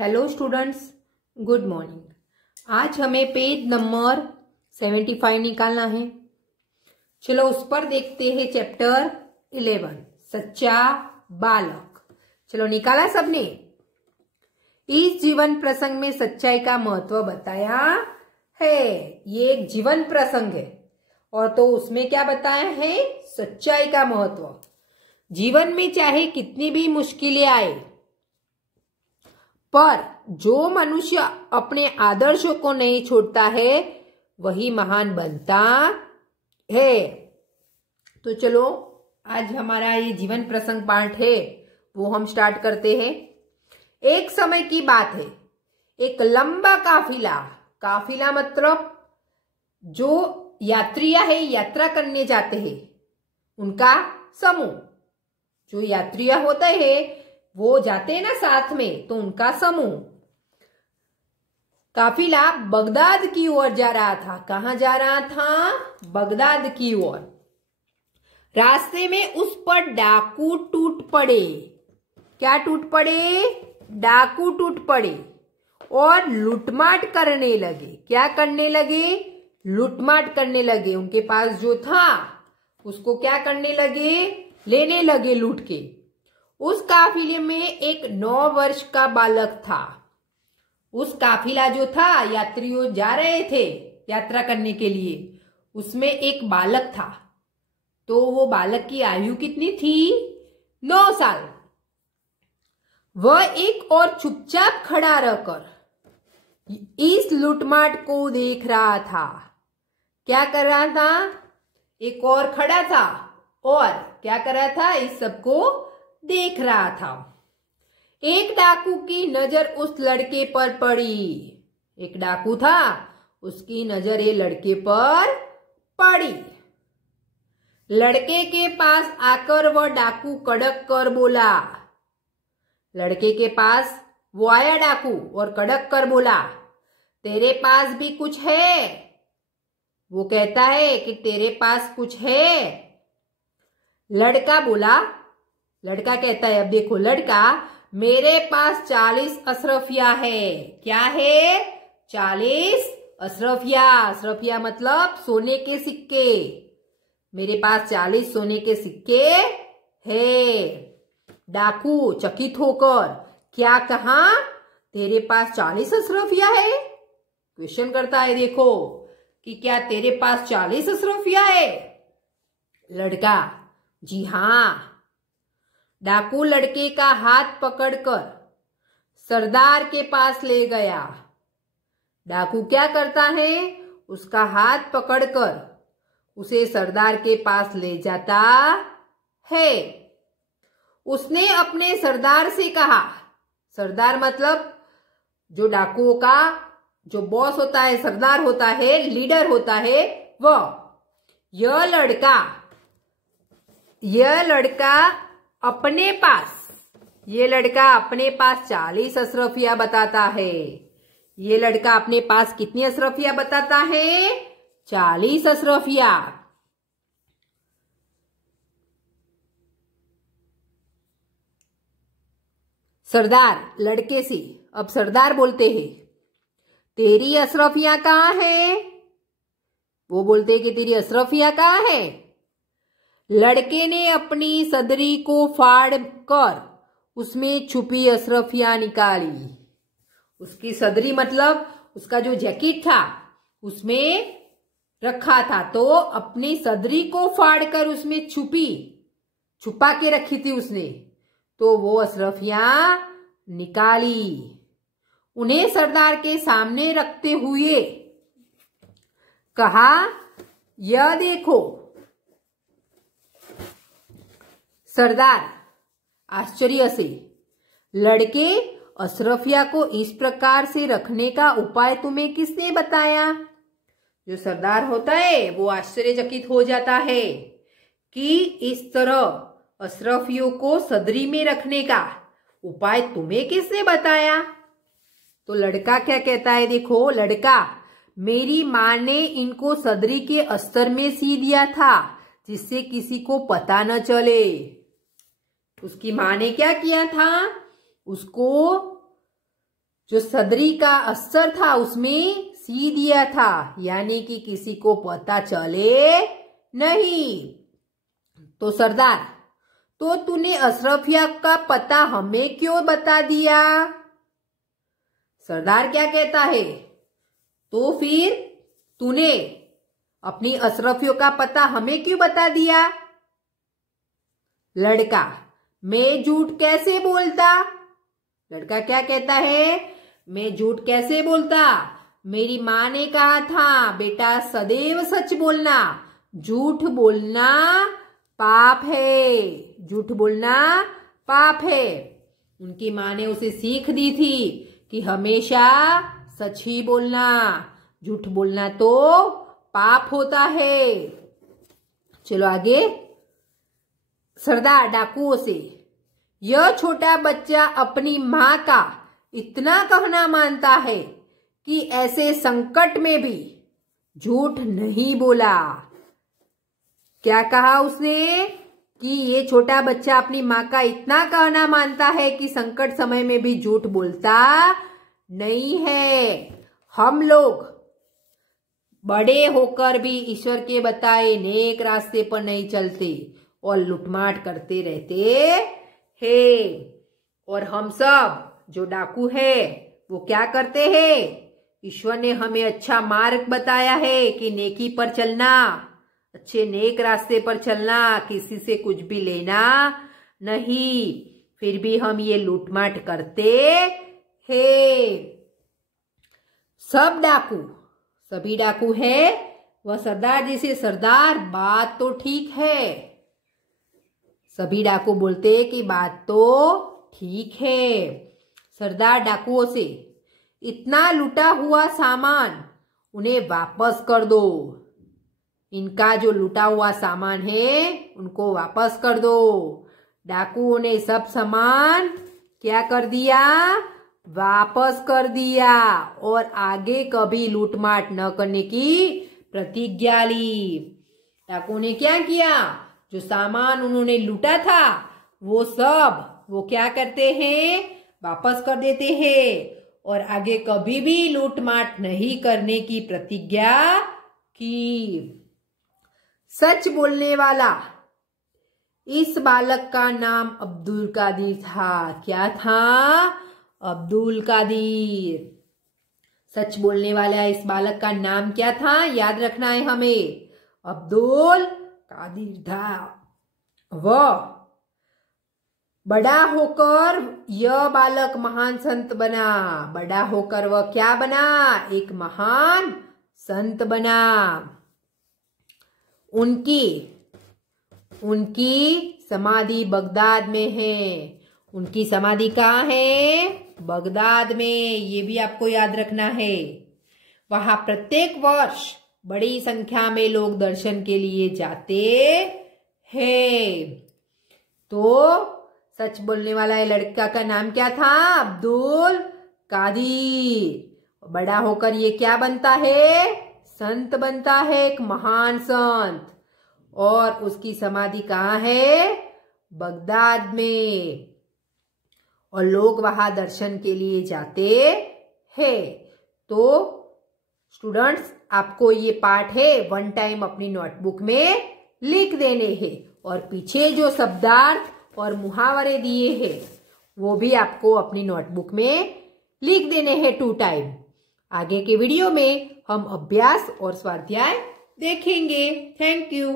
Hello students, good morning. आज हमें page number 75 निकालना है। चलो उस पर देखते हैं चैप्टर 11 सच्चा बालक। चलो निकाला सबने। इस जीवन प्रसंग में सच्चाई का महत्व बताया है। ये एक जीवन प्रसंग है और तो उसमें क्या बताया है? सच्चाई का महत्व। जीवन में चाहे कितनी भी मुश्किलें आए, पर जो मनुष्य अपने आदर्शों को नहीं छोड़ता है वही महान बनता है। तो चलो आज हमारा ये जीवन प्रसंग पाठ है वो हम स्टार्ट करते हैं। एक समय की बात है, एक लंबा काफिला मतलब जो यात्रियां है, यात्रा करने जाते हैं उनका समूह। जो यात्रियां होते हैं वो जाते हैं ना साथ में, तो उनका समूह काफिला बगदाद की ओर जा रहा था। कहां जा रहा था? बगदाद की ओर। रास्ते में उस पर डाकू टूट पड़े। क्या टूट पड़े? डाकू टूट पड़े और लूटमाट करने लगे। क्या करने लगे? लूटमाट करने लगे। उनके पास जो था उसको क्या करने लगे? लेने लगे लूट के। उस काफिले में एक 9 वर्ष का बालक था। उस काफिला जो था, यात्रियों जा रहे थे यात्रा करने के लिए, उसमें एक बालक था। तो वो बालक की आयु कितनी थी? 9 साल। वह एक और चुपचाप खड़ा रहकर इस लूटमाट को देख रहा था। क्या कर रहा था? एक और खड़ा था और क्या कर रहा था? इस सबको देख रहा था। एक डाकू की नजर उस लड़के पर पड़ी। एक डाकू था, उसकी नजर ये लड़के पर पड़ी। लड़के के पास आकर वह डाकू कड़क कर बोला। लड़के के पास वो आया डाकू और कड़क कर बोला, तेरे पास भी कुछ है? वो कहता है कि तेरे पास कुछ है? लड़का बोला, लड़का कहता है, अब देखो लड़का, मेरे पास 40 अशरफिया है। क्या है? 40 अशरफिया। अशरफिया मतलब सोने के सिक्के। मेरे पास 40 सोने के सिक्के है। डाकू चकित होकर, क्या कहा? तेरे पास 40 अशरफिया है? क्वेश्चन करता है, देखो कि क्या तेरे पास 40 अशरफिया है? लड़का, जी हां। डाकू लड़के का हाथ पकड़कर सरदार के पास ले गया। डाकू क्या करता है? उसका हाथ पकड़कर उसे सरदार के पास ले जाता है। उसने अपने सरदार से कहा, सरदार मतलब जो डाकुओं का जो बॉस होता है, सरदार होता है, लीडर होता है वह। यह लड़का अपने पास 40 अशरफिया बताता है। ये लड़का अपने पास कितनी अशरफिया बताता है? 40 अशरफिया। सरदार लड़के से, अब सरदार बोलते हैं, तेरी अशरफिया कहाँ है? वो बोलते हैं कि तेरी अशरफिया कहाँ है? लड़के ने अपनी सदरी को फाड़ कर उसमें छुपी अशरफिया निकाली। उसकी सदरी मतलब उसका जो जैकेट था उसमें रखा था, तो अपनी सदरी को फाड़ कर उसमें छुपा के रखी थी उसने, तो वो अशरफिया निकाली। उन्हें सरदार के सामने रखते हुए कहा, यह देखो। सरदार आश्चर्य से, लड़के, अशरफिया को इस प्रकार से रखने का उपाय तुम्हें किसने बताया? जो सरदार होता है वो आश्चर्यचकित हो जाता है कि इस तरह अशरफियों को सदरी में रखने का उपाय तुम्हें किसने बताया? तो लड़का क्या कहता है? देखो लड़का, मेरी माँ ने इनको सदरी के अस्तर में सी दिया था जिससे किसी को पता न चले। उसकी माँ ने क्या किया था? उसको जो सदरी का अस्तर था उसमें सी दिया था, यानी कि किसी को पता चले नहीं। तो सरदार, तो तूने अशरफिया का पता हमें क्यों बता दिया? सरदार क्या कहता है, तो फिर तूने अपनी अशरफियों का पता हमें क्यों बता दिया? लड़का, मैं झूठ कैसे बोलता? लड़का क्या कहता है, मैं झूठ कैसे बोलता? मेरी माँ ने कहा था बेटा सदैव सच बोलना, झूठ बोलना पाप है, झूठ बोलना पाप है। उनकी माँ ने उसे सीख दी थी कि हमेशा सच ही बोलना, झूठ बोलना तो पाप होता है। चलो आगे। सरदार डाकुओं से, यह छोटा बच्चा अपनी माँ का इतना कहना मानता है कि ऐसे संकट में भी झूठ नहीं बोला। क्या कहा उसने कि ये छोटा बच्चा अपनी माँ का इतना कहना मानता है कि संकट समय में भी झूठ बोलता नहीं है। हम लोग बड़े होकर भी ईश्वर के बताए नेक रास्ते पर नहीं चलते और लूटमाट करते रहते हैं। और हम सब जो डाकू है वो क्या करते हैं? ईश्वर ने हमें अच्छा मार्ग बताया है कि नेकी पर चलना, अच्छे नेक रास्ते पर चलना, किसी से कुछ भी लेना नहीं, फिर भी हम ये लूटमाट करते हैं। सभी डाकू है वह सरदार जी से, सरदार बात तो ठीक है। सभी डाकू बोलते कि बात तो ठीक है। सरदार डाकुओं से, इतना लूटा हुआ सामान उन्हें वापस कर दो, इनका जो लूटा हुआ सामान है उनको वापस कर दो। डाकुओं ने सब सामान क्या कर दिया? वापस कर दिया और आगे कभी लूटमाट न करने की प्रतिज्ञा ली। डाकुओं ने क्या किया? जो सामान उन्होंने लूटा था वो क्या करते हैं? वापस कर देते हैं और आगे कभी भी लूटमाट नहीं करने की प्रतिज्ञा की। सच बोलने वाला, इस बालक का नाम अब्दुल कादिर था। क्या था? अब्दुल कादिर। सच बोलने वाला इस बालक का नाम क्या था? याद रखना है हमें, अब्दुल कादिर था। वह बड़ा होकर यह बालक महान संत बना। बड़ा होकर वह क्या बना? एक महान संत बना। उनकी समाधि बगदाद में है। उनकी समाधि कहाँ है? बगदाद में। ये भी आपको याद रखना है। वहां प्रत्येक वर्ष बड़ी संख्या में लोग दर्शन के लिए जाते हैं। तो सच बोलने वाला ये लड़का का नाम क्या था? अब्दुल कादिर। बड़ा होकर ये क्या बनता है? संत बनता है, एक महान संत। और उसकी समाधि कहाँ है? बगदाद में। और लोग वहां दर्शन के लिए जाते हैं। तो स्टूडेंट्स, आपको ये पाठ है वन टाइम अपनी नोटबुक में लिख देने हैं और पीछे जो शब्दार्थ और मुहावरे दिए हैं वो भी आपको अपनी नोटबुक में लिख देने हैं 2 टाइम। आगे के वीडियो में हम अभ्यास और स्वाध्याय देखेंगे। Thank you.